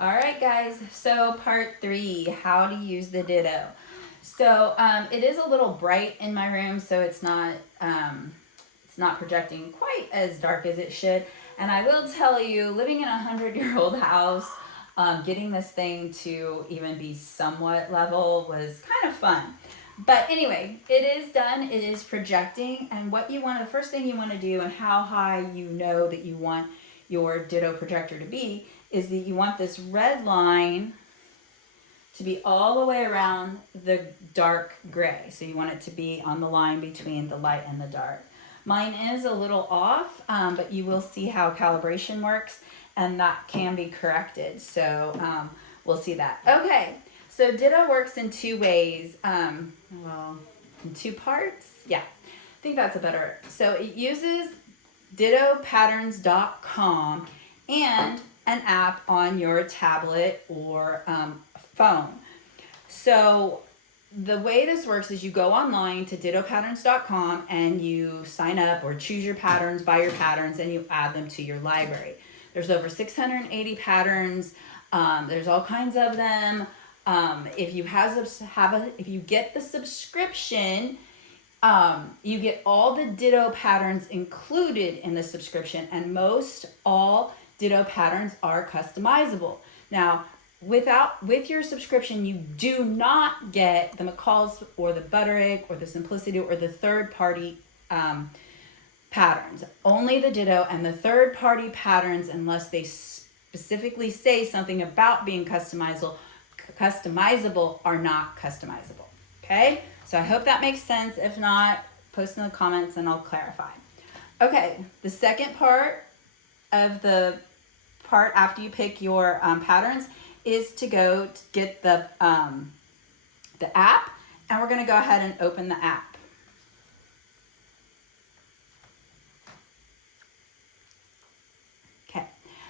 All right, guys. So part 3, how to use the Ditto. So it is a little bright in my room, so it's not projecting quite as dark as it should. And I will tell you, living in a 100-year-old house, getting this thing to even be somewhat level was kind of fun. But anyway, it is done. It is projecting, and the first thing you want to do, and how high you know that you want your Ditto projector to be, is that you want this red line to be all the way around the dark gray. So you want it to be on the line between the light and the dark. Mine is a little off, but you will see how calibration works, and that can be corrected. So we'll see that. Okay, so Ditto works in two ways. In two parts. Yeah, I think that's a better. So it uses dittopatterns.com and an app on your tablet or phone. So the way this works is you go online to dittopatterns.com and you sign up or choose your patterns, buy your patterns, and you add them to your library. There's over 680 patterns. There's all kinds of them. If you if you get the subscription, you get all the Ditto patterns included in the subscription, and most all Ditto patterns are customizable. Now, with your subscription, you do not get the McCall's or the Butterick or the Simplicity or the third-party patterns. Only the Ditto, and the third-party patterns, unless they specifically say something about being customizable, are not customizable. Okay? So I hope that makes sense. If not, post in the comments and I'll clarify. Okay, the second part of the part after you pick your patterns is to go to get the app, and we're going to go ahead and open the app. Okay,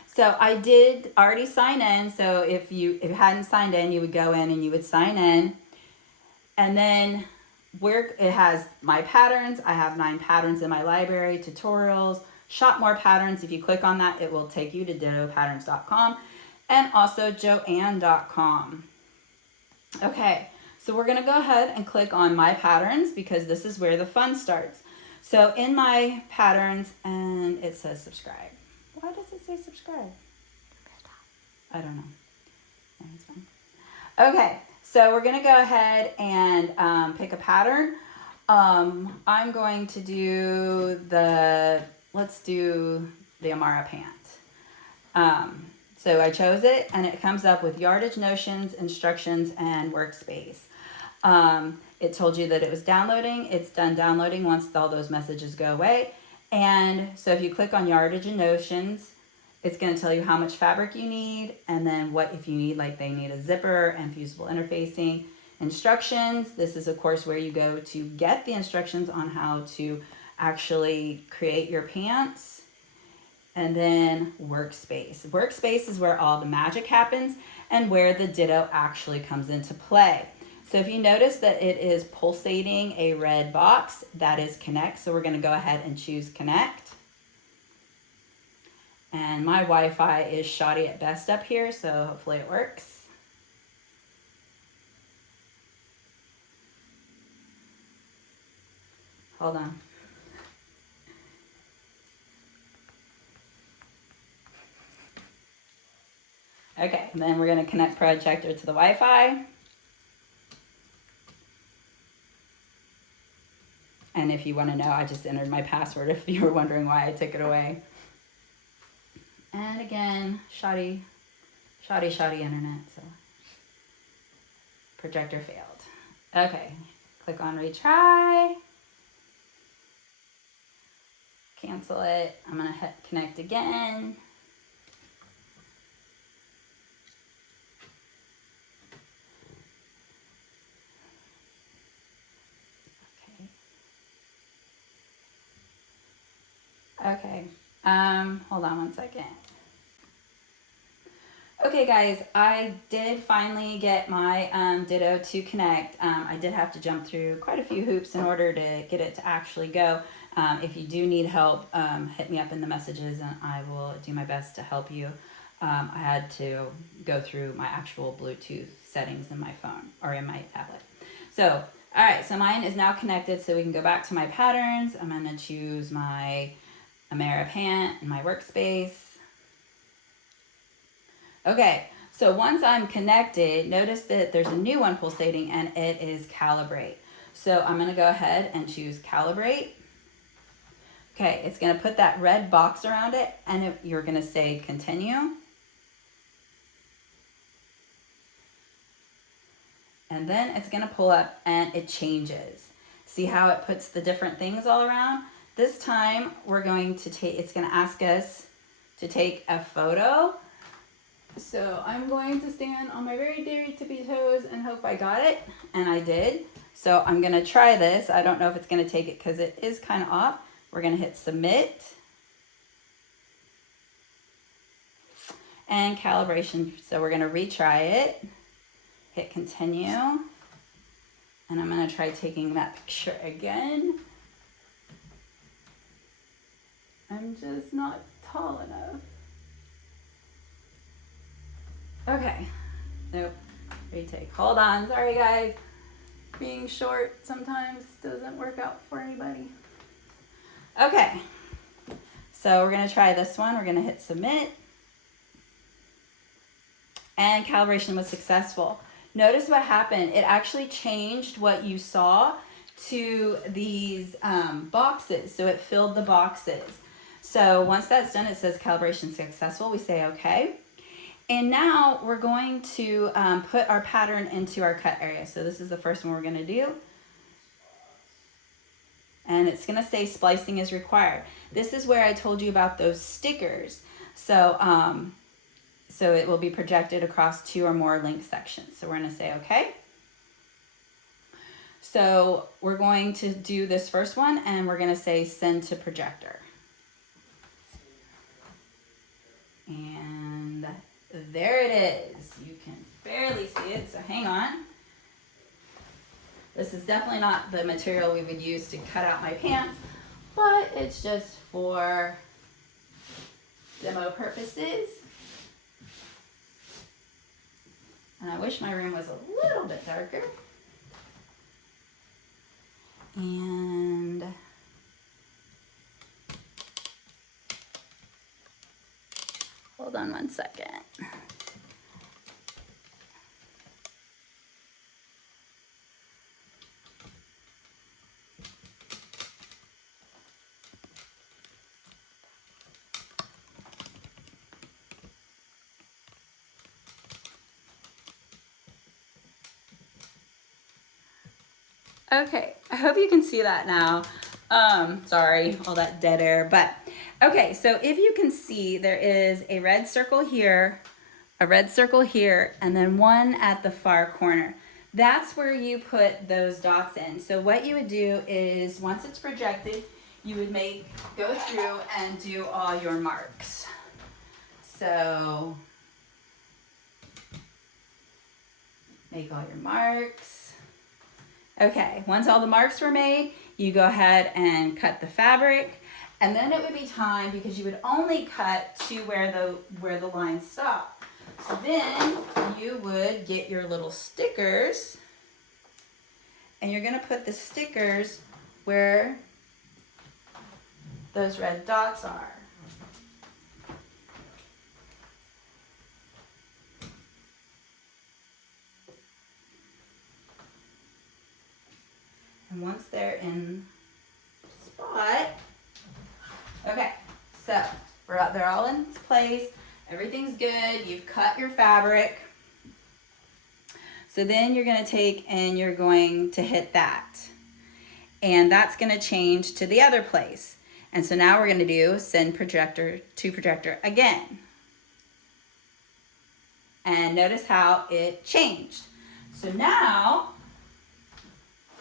so I did already sign in. So if you hadn't signed in, you would go in and you would sign in, and then where it has my patterns, I have 9 patterns in my library, tutorials, shop more patterns. If you click on that, it will take you to dittopatterns.com and also joanne.com. Okay, so we're gonna go ahead and click on my patterns because this is where the fun starts. So in my patterns, and it says subscribe. Why does it say subscribe? I don't know. That's fine. Okay, so we're gonna go ahead and pick a pattern. I'm going to do let's do the Amara pant. So I chose it, and it comes up with yardage, notions, instructions, and workspace. It told you that it was downloading. It's done downloading once all those messages go away. And so if you click on yardage and notions, it's going to tell you how much fabric you need, and then what if you need, like they need a zipper and fusible interfacing. Instructions, this is of course where you go to get the instructions on how to actually create your pants. And then workspace. Workspace is where all the magic happens and where the Ditto actually comes into play. So if you notice that it is pulsating a red box, that is connect. So we're going to go ahead and choose connect. And my Wi-Fi is shoddy at best up here, so hopefully it works. Hold on. Okay, and then we're going to connect projector to the Wi-Fi. And if you want to know, I just entered my password if you were wondering why I took it away. And again, shoddy internet, so projector failed. Okay, click on retry. Cancel it. I'm going to hit connect again. Okay, hold on one second. Okay guys, I did finally get my Ditto to connect. I did have to jump through quite a few hoops in order to get it to actually go. If you do need help, hit me up in the messages and I will do my best to help you. I had to go through my actual Bluetooth settings in my phone or in my tablet. So, all right, so mine is now connected, so we can go back to my patterns. I'm gonna choose my Amera pant in my workspace. Okay, so once I'm connected, notice that there's a new one pulsating and it is calibrate. So I'm gonna go ahead and choose calibrate. Okay, it's gonna put that red box around it and you're gonna say continue. And then it's gonna pull up and it changes. See how it puts the different things all around? This time we're going to take, it's gonna ask us to take a photo. So I'm going to stand on my very tippy toes and hope I got it. And I did. So I'm gonna try this. I don't know if it's gonna take it because it is kind of off. We're gonna hit submit. And calibration. So we're gonna retry it. Hit continue. And I'm gonna try taking that picture again. I'm just not tall enough. Okay, nope, retake. Hold on, sorry guys. Being short sometimes doesn't work out for anybody. Okay, so we're gonna try this one. We're gonna hit submit. And calibration was successful. Notice what happened. It actually changed what you saw to these boxes. So it filled the boxes. So once that's done, it says calibration successful. We say okay. And now we're going to put our pattern into our cut area. So this is the first one we're gonna do. And it's gonna say splicing is required. This is where I told you about those stickers. So, so it will be projected across 2 or more link sections. So we're gonna say okay. So we're going to do this first one and we're gonna say send to projector. And there it is. You can barely see it, so hang on. This is definitely not the material we would use to cut out my pants, but it's just for demo purposes. And I wish my room was a little bit darker. And hold on one second. Okay, I hope you can see that now. Sorry, all that dead air, but okay, so if you can see, there is a red circle here, a red circle here, and then one at the far corner. That's where you put those dots in. So what you would do is, once it's projected, you would go through and do all your marks. So, make all your marks. Okay, once all the marks were made, you go ahead and cut the fabric, and then it would be time, because you would only cut to where the lines stop. So then you would get your little stickers, and you're gonna put the stickers where those red dots are. And once they're in spot, okay, so they're all in place, everything's good, you've cut your fabric. So then you're gonna take and you're going to hit that. And that's gonna change to the other place. And so now we're gonna do send projector to projector again. And notice how it changed. So now,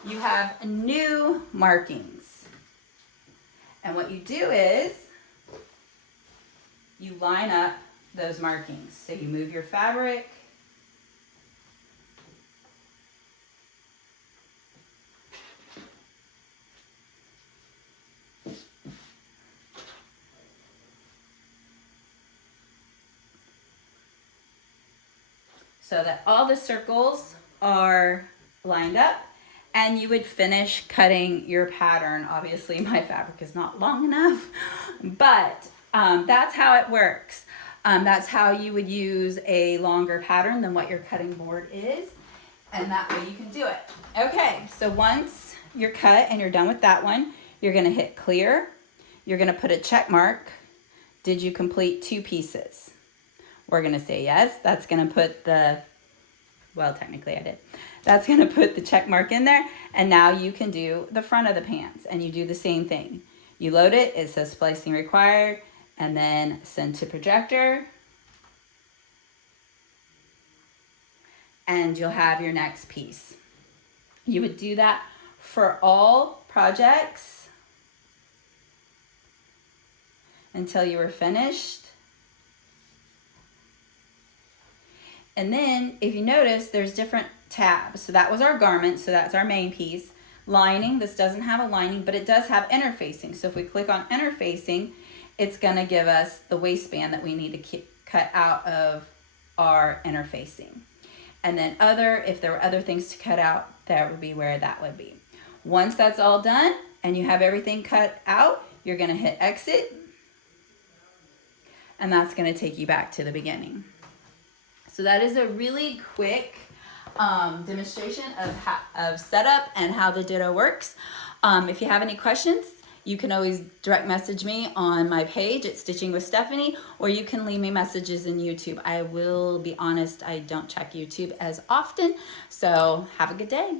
you have new markings. And what you do is, you line up those markings. So you move your fabric, so that all the circles are lined up, and you would finish cutting your pattern. Obviously my fabric is not long enough, but that's how it works. That's how you would use a longer pattern than what your cutting board is, and that way you can do it. Okay, so once you're cut and you're done with that one, you're gonna hit clear. You're gonna put a check mark. Did you complete 2 pieces? We're gonna say yes. That's gonna put the, well, technically I did. That's gonna put the check mark in there, and now you can do the front of the pants, and you do the same thing. You load it, it says splicing required, and then send to projector, and you'll have your next piece. You would do that for all projects until you were finished. And then if you notice, there's different tabs. So that was our garment, so that's our main piece. Lining, this doesn't have a lining, but it does have interfacing. So if we click on interfacing, it's gonna give us the waistband that we need to cut out of our interfacing. And then if there were other things to cut out, that would be where that would be. Once that's all done and you have everything cut out, you're gonna hit exit, and that's gonna take you back to the beginning. So that is a really quick demonstration of setup and how the Ditto works. If you have any questions, you can always direct message me on my page at Stitching with Stephanie, or you can leave me messages in YouTube. I will be honest, I don't check YouTube as often, so have a good day.